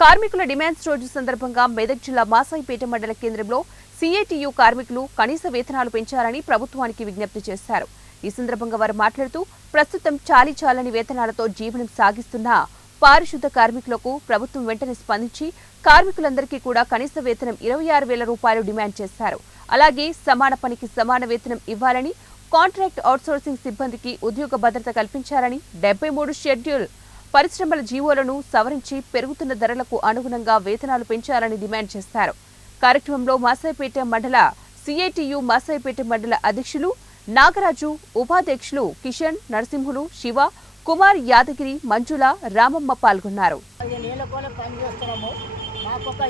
కార్మికుల డిమాండ్స్ రోజు సందర్భంగా మెదక్ జిల్లా మాసాయిపేట మండల కేంద్రంలో సిఐటియు కార్మికులు కనీస వేతనాలు పెంచాలని ప్రభుత్వానికి విజ్ఞప్తి చేశారు. ఈ సందర్భంగా వారు మాట్లాడుతూ ప్రస్తుతం చాలీ చాలని వేతనాలతో జీవనం సాగిస్తున్న పారిశుద్ధ కార్మికులకు ప్రభుత్వం వెంటనే స్పందించి కార్మికులందరికీ కూడా కనీస వేతనం ఇరవై ఆరు వేల రూపాయలు డిమాండ్ చేశారు. అలాగే సమాన పనికి సమాన వేతనం ఇవ్వాలని కాంట్రాక్ట్ అవుట్సోర్సింగ్ సిబ్బందికి ఉద్యోగ భద్రత కల్పించాలని డెబ్బై మూడు షెడ్యూల్ పరిశ్రమల జీవోలను సవరించి పెరుగుతున్న ధరలకు అనుగుణంగా వేతనాలు పెంచాలని డిమాండ్ చేశారు కార్యక్రమంలో మాసాయిపేట మండల సిఐటియు మాసాయిపేట మండల అధ్యక్షులు నాగరాజు ఉపాధ్యక్షులు కిషన్ నరసింహులు శివ కుమార్ యాదగిరి మంజుల రామమ్మ పాల్గొన్నారు.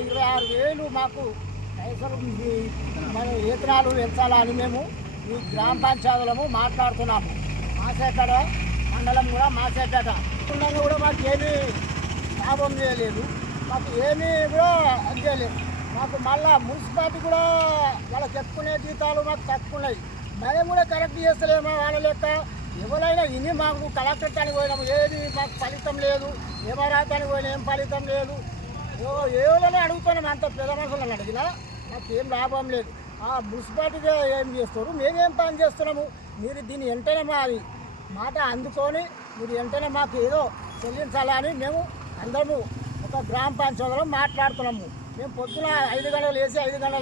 ఇరవై ఆరు మాకు వేతనాలు పెంచాలా మేము ఈ గ్రామ పంచాయతీలము మాట్లాడుతున్నాము. మాసేపేట మండలం కూడా మాసేపేట. ఉండగా కూడా మాకు ఏమీ లాభం చేయలేదు. మాకు ఏమీ కూడా చేయలేదు. మాకు మళ్ళా మున్సిపాలిటీ కూడా వాళ్ళకి చెప్పుకునే జీతాలు మాకు తక్కువ ఉన్నాయి. మేము కూడా కరెక్ట్ చేస్తలేమో వాళ్ళ లెక్క. ఎవరైనా ఇన్ని మాకు కలెక్టర్ తానికి పోయినాము. ఏది మాకు ఫలితం లేదు. ఏమరాతానికి పోయినా ఏం ఫలితం లేదు. ఏ- ఏదని అడుగుతున్నాం. అంత పెద్ద మనుషులను అడిగినా మాకు ఏం లాభం లేదు. ఆ మున్సిపాలిటీగా ఏం చేస్తారు? మేమేం పని చేస్తున్నాము? మీరు దీన్ని వెంటనే మాది మాట అందుకొని మీరు వెంటనే మాకు ఏదో చెల్లించాలని మేము అందరము ఒక గ్రామ పంచాయతీలో మాట్లాడుతున్నాము. మేము పొద్దున ఐదు గంటలు వేసి ఐదు గంటల